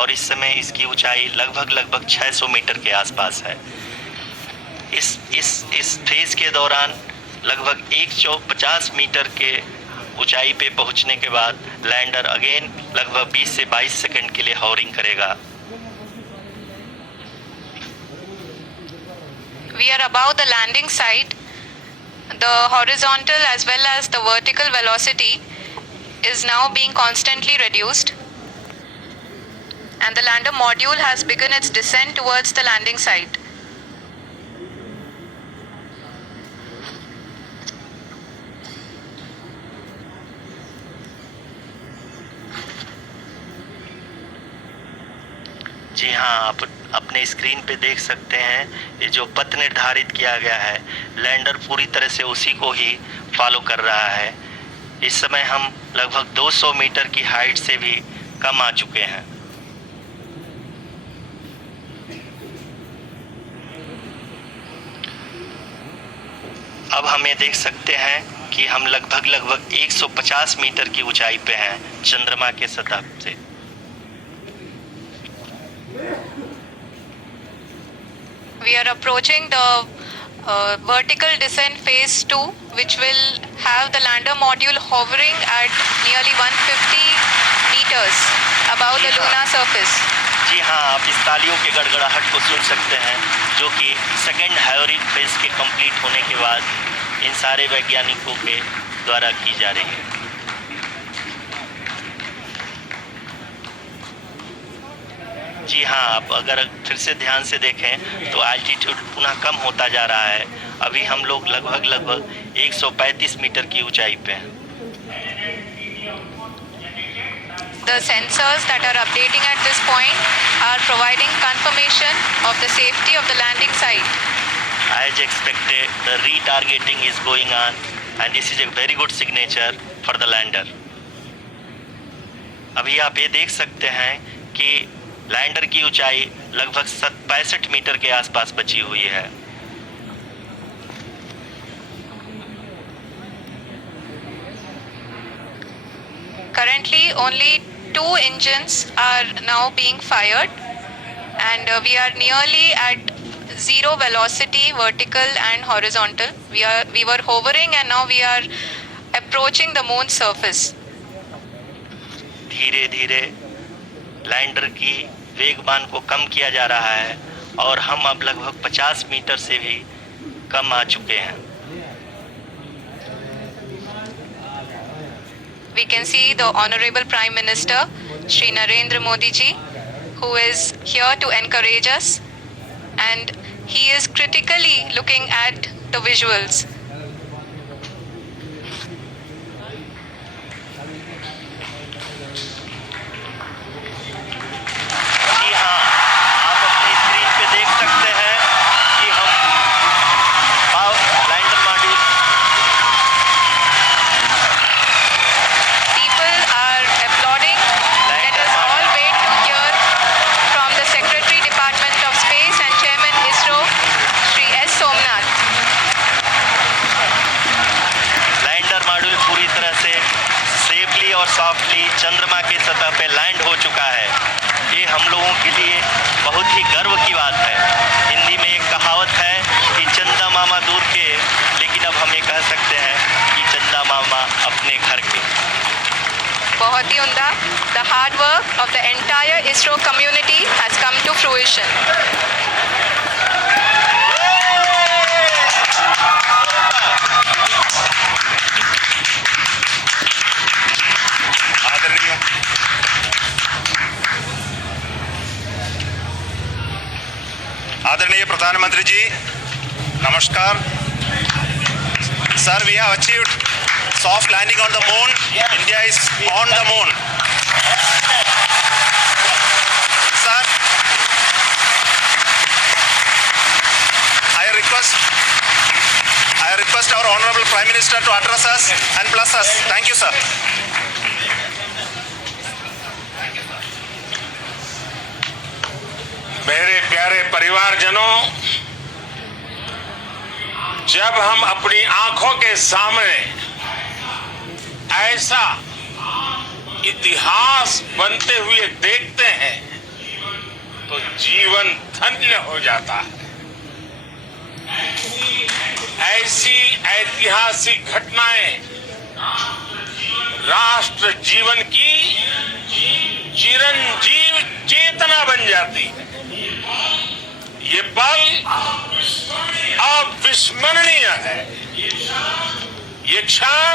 और इस समय इसकी ऊंचाई लगभग 600 मीटर के आसपास है। इस फेज के दौरान लगभग 150 मीटर के ऊंचाई पे पहुंचने के बाद लैंडर अगेन लगभग 20 से 22 सेकंड के लिए हॉवरिंग करेगा। We are above the landing site. The horizontal as well as the vertical velocity is now being constantly reduced, and the lander module has begun its descent towards the landing site. जी हाँ, आप अपने screen पे देख सकते हैं ये जो पथ निर्धारित किया गया है, लैंडर पूरी तरह से उसी को ही फॉलो कर रहा है। इस समय हम लगभग 200 मीटर की हाइट से भी कम आ चुके हैं। अब हम ये देख सकते हैं कि हम लगभग 150 मीटर की ऊंचाई पे हैं चंद्रमा के सतह से। We are approaching the vertical descent phase 2, which will have the lander module hovering at nearly 150 meters above the lunar surface. जी हाँ, आप इस तालियों के गड़गड़ाहट को सुन सकते हैं, जो कि सेकेंड हाइवरिंग फेज के कंप्लीट होने के बाद इन सारे वैज्ञानिकों के द्वारा की जा रही है। जी हाँ, आप अगर फिर से ध्यान से देखें तो एल्टीट्यूड पुनः कम होता जा रहा है। अभी हम लोग लगभग 135 मीटर की ऊंचाई पे हैं। The sensors that are updating at this point are providing confirmation of the safety of the landing site. As expected, the retargeting is going on and this is a very good signature for the lander. अभी आप ये देख सकते हैं कि lander की ऊंचाई लगभग 65 मीटर के आसपास बची हुई है। Currently, only 2 engines are now being fired, and we are nearly at zero velocity, vertical and horizontal. We were hovering, and now we are approaching the moon's surface. धीरे धीरे लैंडर की वेगमान को कम किया जा रहा है और हम अब लगभग 50 मीटर से भी कम आ चुके हैं। We can see the Honorable Prime Minister, Shri Narendra Modi ji, who is here to encourage us, and he is critically looking at the visuals. जी हाँ, आप अपनी स्क्रीन पे देख सकते हैं कि हम lander module People are applauding. Let us all wait to hear from the Secretary Department of Space and Chairman ISRO, Shri S. Somnath. Lander module पूरी तरह से सेफली और सॉफ्टली चंद्रमा के सतह पे लैंड हो चुका है। ये हम लोगों के लिए बहुत ही गर्व की बात है। हिंदी में एक कहावत है कि चंदा मामा दूर के, लेकिन अब हम ये कह सकते हैं कि चंदा मामा अपने घर के। बहुत ही उम्दा. The hard work of the entire ISRO community has come to fruition. आदरणीय प्रधानमंत्री जी, नमस्कार। Sir, we have achieved soft landing on the moon. India is on the moon. Sir, I request our Honorable Prime Minister to address us and bless us. Thank you, sir. मेरे प्यारे परिवारजनों, जब हम अपनी आंखों के सामने ऐसा इतिहास बनते हुए देखते हैं जीवन धन्य हो जाता है। ऐसी ऐतिहासिक घटनाएं राष्ट्र जीवन की चिरंजीव चेतना बन जाती है। ये पल अविस्मरणीय है। ये क्षण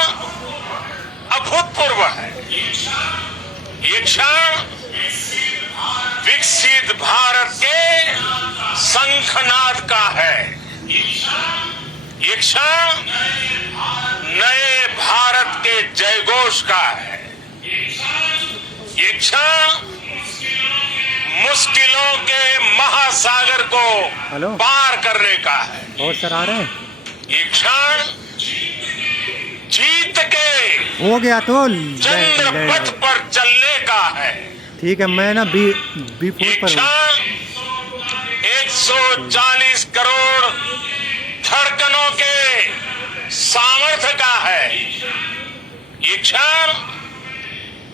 अभूतपूर्व है। ये क्षण विकसित भारत के शंखनाद का है। ये क्षण नए भारत के जयघोष का है। ये क्षण मुश्किलों के महासागर को पार करने का है। और सर आ रहे हैं। ये क्षण जीत के हो गया तो चंद्र पथ पर चलने का है। ठीक है, मैं ना बी4 पर हूँ। 140 करोड़ धड़कनों के सामर्थ्य का है। ये क्षण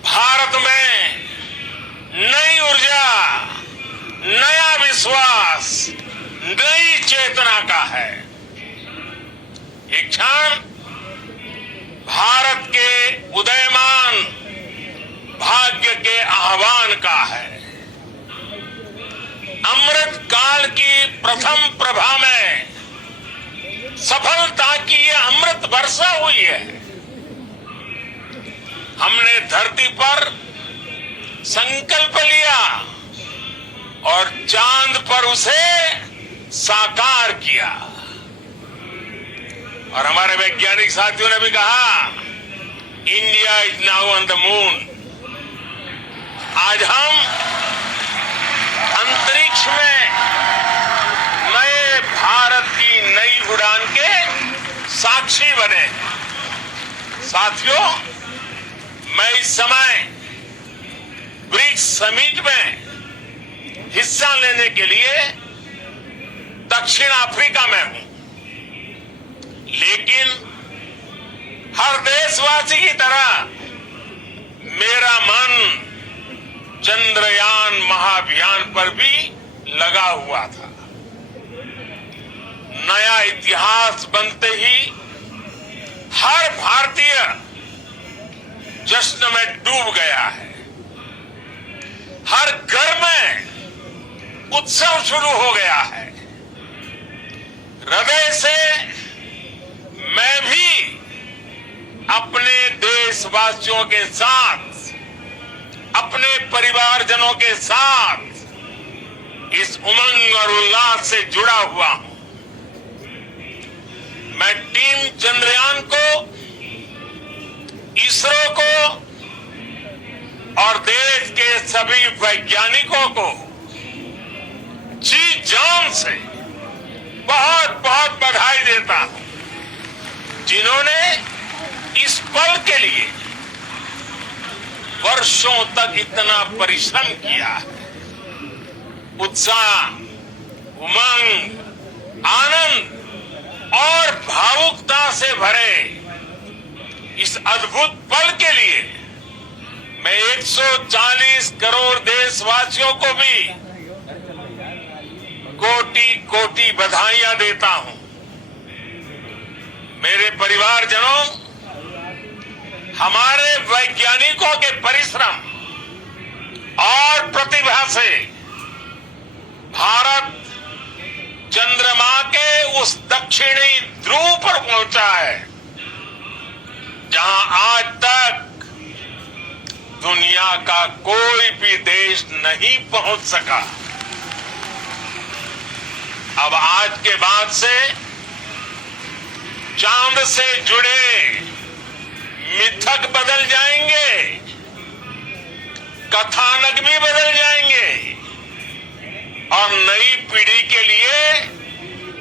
भारत में नई ऊर्जा, नया विश्वास, नई चेतना का है। ये क्षण भारत के उदयमान भाग्य के आह्वान का है। अमृत काल की प्रथम प्रभा में सफलता की ये अमृत वर्षा हुई है। हमने धरती पर संकल्प लिया और चांद पर उसे साकार किया। और हमारे वैज्ञानिक साथियों ने भी कहा, India is now on the moon. आज हम अंतरिक्ष में नए भारत की नई उड़ान के साक्षी बने। साथियों, मैं इस समय ब्रिक्स समिट में हिस्सा लेने के लिए दक्षिण अफ्रीका में हूं, लेकिन हर देशवासी की तरह मेरा मन चंद्रयान महाअभियान पर भी लगा हुआ था। नया इतिहास बनते ही हर भारतीय जश्न में डूब गया है। हर घर में उत्सव शुरू हो गया है। हृदय से मैं भी अपने देशवासियों के साथ, अपने परिवारजनों के साथ इस उमंग और उल्लास से जुड़ा हुआ हूं। मैं टीम चंद्रयान को, इसरो को और देश के सभी वैज्ञानिकों को जी जान से बहुत बहुत बधाई देता हूं, जिन्होंने इस पल के लिए वर्षों तक इतना परिश्रम किया है। उत्साह, उमंग, आनंद और भावुकता से भरे इस अद्भुत पल के लिए मैं 140 करोड़ देशवासियों को भी कोटि कोटि बधाइयां देता हूं। मेरे परिवारजनों, हमारे वैज्ञानिकों के परिश्रम और प्रतिभा से भारत चंद्रमा के उस दक्षिणी ध्रुव पर पहुंचा है, जहां आज तक दुनिया का कोई भी देश नहीं पहुंच सका। अब आज के बाद से चांद से जुड़े मिथक बदल जाएंगे, कथानक भी बदल जाएंगे और नई पीढ़ी के लिए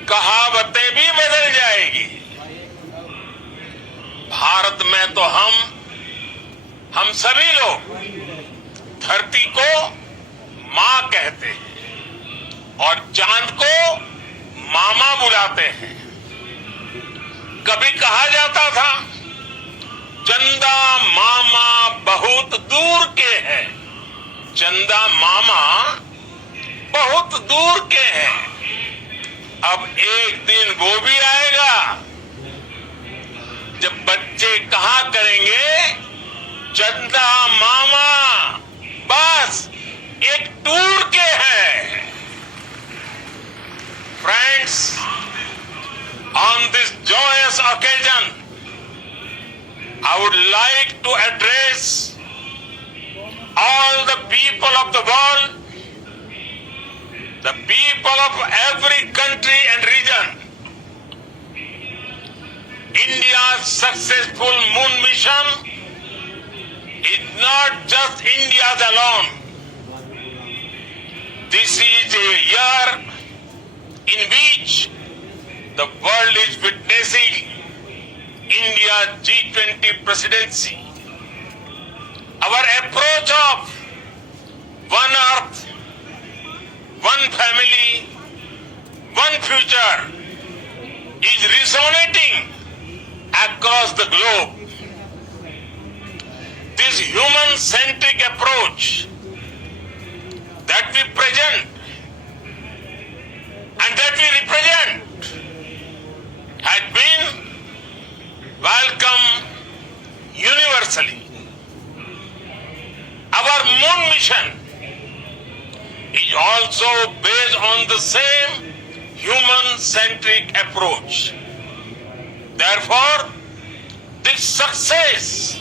कहावतें भी बदल जाएगी। भारत में तो हम सभी लोग धरती को मां कहते हैं और चांद को मामा बुलाते हैं। कभी कहा जाता था, चंदा मामा बहुत दूर के हैं। चंदा मामा बहुत बहुत दूर के हैं। अब एक दिन वो भी आएगा जब बच्चे कहा करेंगे, चंदा मामा बस एक टूर के हैं। Friends, on this joyous occasion, I would like to address all the people of the world, the people of every country and region. India's successful moon mission is not just India's alone. This is a year in which the world is witnessing India's G20 presidency. Our approach of one earth, one family, one future is resonating across the globe. This human-centric approach that we present and that we represent has been welcomed universally. Our moon mission is also based on the same human-centric approach. Therefore, this success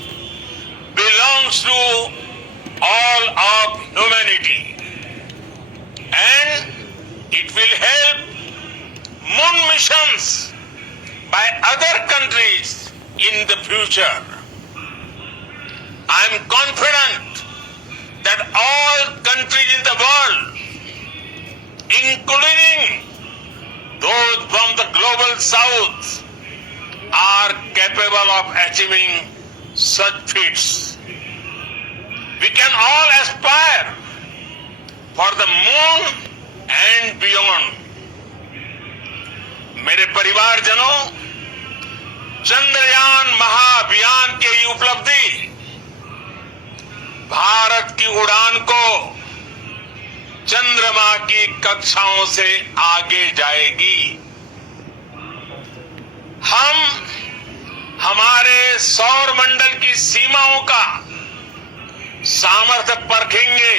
belongs to all of humanity, and it will help moon missions by other countries in the future. I am confident that all countries in the world, including those from the global south, are capable of achieving such feats. We can all aspire for the moon and beyond. मेरे परिवारजनों, चंद्रयान महाअभियान की ये उपलब्धि भारत की उड़ान को चंद्रमा की कक्षाओं से आगे जाएगी। हम हमारे सौर मंडल की सीमाओं का सामर्थ्य परखेंगे